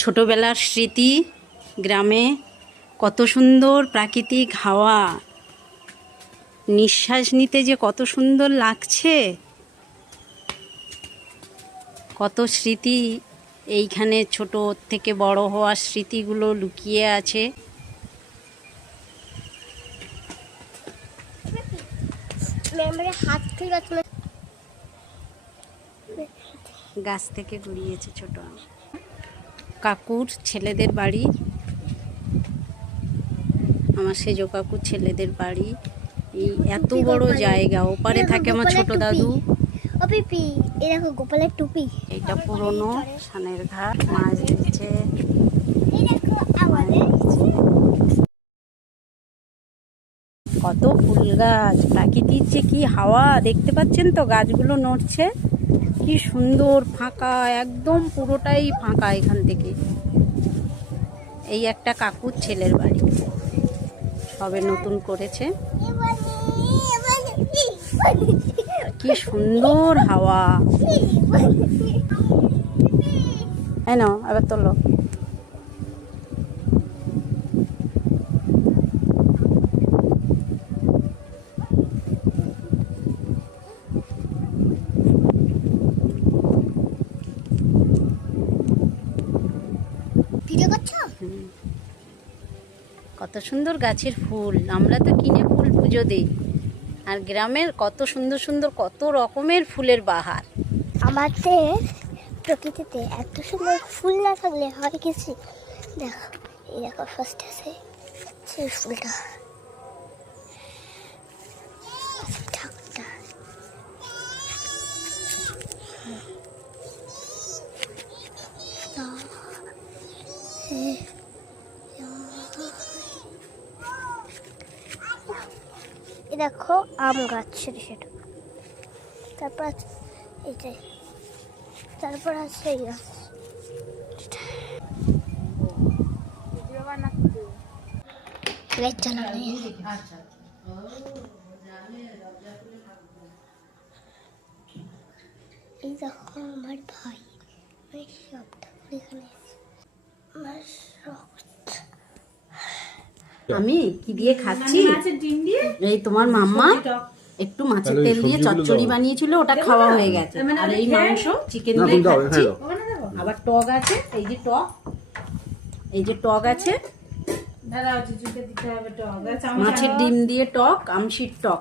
ছোটবেলার স্মৃতি, গ্রামে কত সুন্দর প্রাকৃতিক হাওয়া, নিঃশ্বাস নিতে যে কত সুন্দর লাগছে। কত স্মৃতি এইখানে, ছোট থেকে বড় হওয়ার স্মৃতিগুলো লুকিয়ে আছে। গাছ থেকে গুড়িয়েছে ছোট কাকুর ছেলেদের বাড়ি, আমার সেজ কাকুর ছেলেদের বাড়ি। এই এত বড় জায়গা, ওপারে থাকে আমার ছোট দাদু। গোপালের টুপি, এটা পুরনো সানের ঘাট। মাছ দিচ্ছে, কত ফুল গাছ, প্রাকৃতিক যে কি হাওয়া দেখতে পাচ্ছেন তো, গাছগুলো নড়ছে, কি সুন্দর ফাঁকা, একদম পুরোটাই ফাঁকা এখান থেকে। এই একটা কাকুর ছেলের বাড়ি, সবে নতুন করেছে। কি সুন্দর হাওয়া। হ্যাঁ না, আবার তোলো। কত সুন্দর গাছের ফুল, আমরা তো কিনে ফুল পুজো দিই, আর গ্রামের কত সুন্দর সুন্দর কত রকমের ফুলের বাহার। আমাদের প্রকৃতিতে এত সুন্দর ফুল না থাকলে হয় কিছু। দেখো, এই দেখো ফার্স্ট আছে সেই ফুলটা, দেখো আম গাছ ছোট ছোট, তারপর এইটাই, তারপর আছে এই গাছ। এই দেখো আমার ভাই, আমি কি দিয়ে খাচ্ছি, এই তোমার মাম্মা একটু মাছের তেল দিয়ে চচ্চড়ি বানিয়েছিল, ওটা খাওয়া হয়ে গেছে। আর এই মাংস চিকেন দিয়ে খাচ্ছি। আবার টক আছে, এই যে টক, এই যে টক আছে, মাছের ডিম দিয়ে টক, আমশির টক।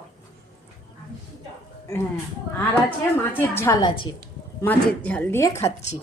হ্যাঁ, আর আছে মাছের ঝাল, আছে মাছের ঝাল দিয়ে খাচ্ছি।